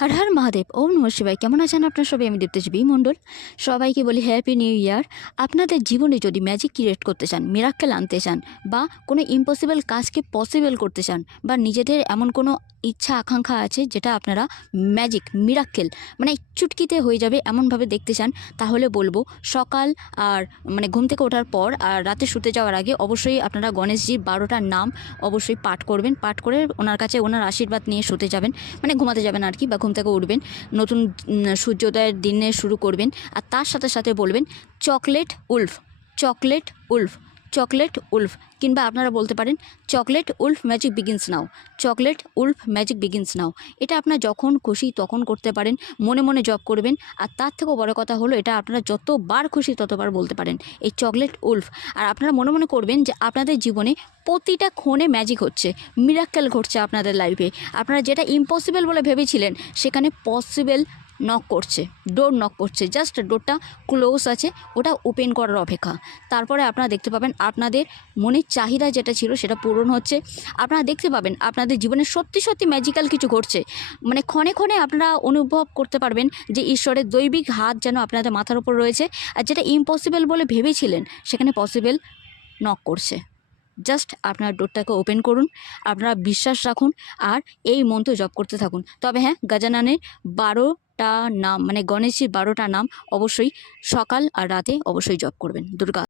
হর হর মহাদেব, ওম নমঃ শিবায়। কেমন আছেন আপনার সবাই? আমি দীপ্তেজী মণ্ডল। সবাইকে বলি হ্যাপি নিউ ইয়ার। আপনাদের জীবনে যদি ম্যাজিক ক্রিয়েট করতে চান, মিরাক্কেল আনতে চান, বা কোনো ইম্পসিবল কাজকে পসিবল করতে চান, বা নিজেদের এমন কোনো ইচ্ছা আকাঙ্ক্ষা আছে যেটা আপনারা ম্যাজিক মিরাক্কেল মানে চুটকিতে হয়ে যাবে এমনভাবে দেখতে চান, তাহলে বলবো সকাল আর ঘুম থেকে ওঠার পর আর রাতে শুতে যাওয়ার আগে অবশ্যই আপনারা গণেশজির 12টা নাম অবশ্যই পাঠ করবেন। পাঠ করে ওনার কাছে ওনার আশীর্বাদ নিয়ে শুতে যাবেন, ঘুমাতে যাবেন আর কি, বা ঘুম থেকে উঠবেন, নতুন সূর্যোদয়ের দিনে শুরু করবেন। আর তার সাথে সাথে বলবেন chocolate Wolf, chocolate Wolf, chocolate Wolf, কিংবা আপনারা বলতে পারেন চকলেট উলফ ম্যাজিক বিগিনস নাও, চকলেট উলফ ম্যাজিক বিগিনস নাও। এটা আপনার যখন খুশি তখন করতে পারেন, মনে মনে জপ করবেন। আর তার থেকেও বড় কথা হলো, এটা আপনারা যতবার খুশি ততবার বলতে পারেন এই চকলেট উলফ। আর আপনারা মনে মনে করবেন যে আপনাদের জীবনে প্রতিটা ক্ষণে ম্যাজিক হচ্ছে, মিরাক্কেল ঘটছে আপনাদের লাইফে। আপনারা যেটা ইম্পসিবল বলে ভেবেছিলেন সেখানে পসিবল নক করছে, ডোর নক করছে, জাস্ট ডোরটা ক্লোজ আছে, ওটা ওপেন করার অপেক্ষা। তারপরে আপনারা দেখতে পাবেন আপনাদের মনের চাহিদা যেটা ছিল সেটা পূরণ হচ্ছে। আপনারা দেখতে পাবেন আপনাদের জীবনে সত্যি সত্যি ম্যাজিক্যাল কিছু ঘটছে। ক্ষণে ক্ষণে আপনারা অনুভব করতে পারবেন যে ঈশ্বরের দৈবিক হাত যেন আপনাদের মাথার উপর রয়েছে, আর যেটা ইম্পসিবল বলে ভেবেছিলেন সেখানে পসিবল নক করছে। জাস্ট আপনার ডোরটাকে ওপেন করুন, আপনারা বিশ্বাস রাখুন, আর এই মন্ত্র জপ করতে থাকুন। তবে হ্যাঁ, গজাননের 12টা নাম গণেশজির 12টা নাম অবশ্যই সকাল আর রাতে অবশ্যই জপ করবেন। দুর্গা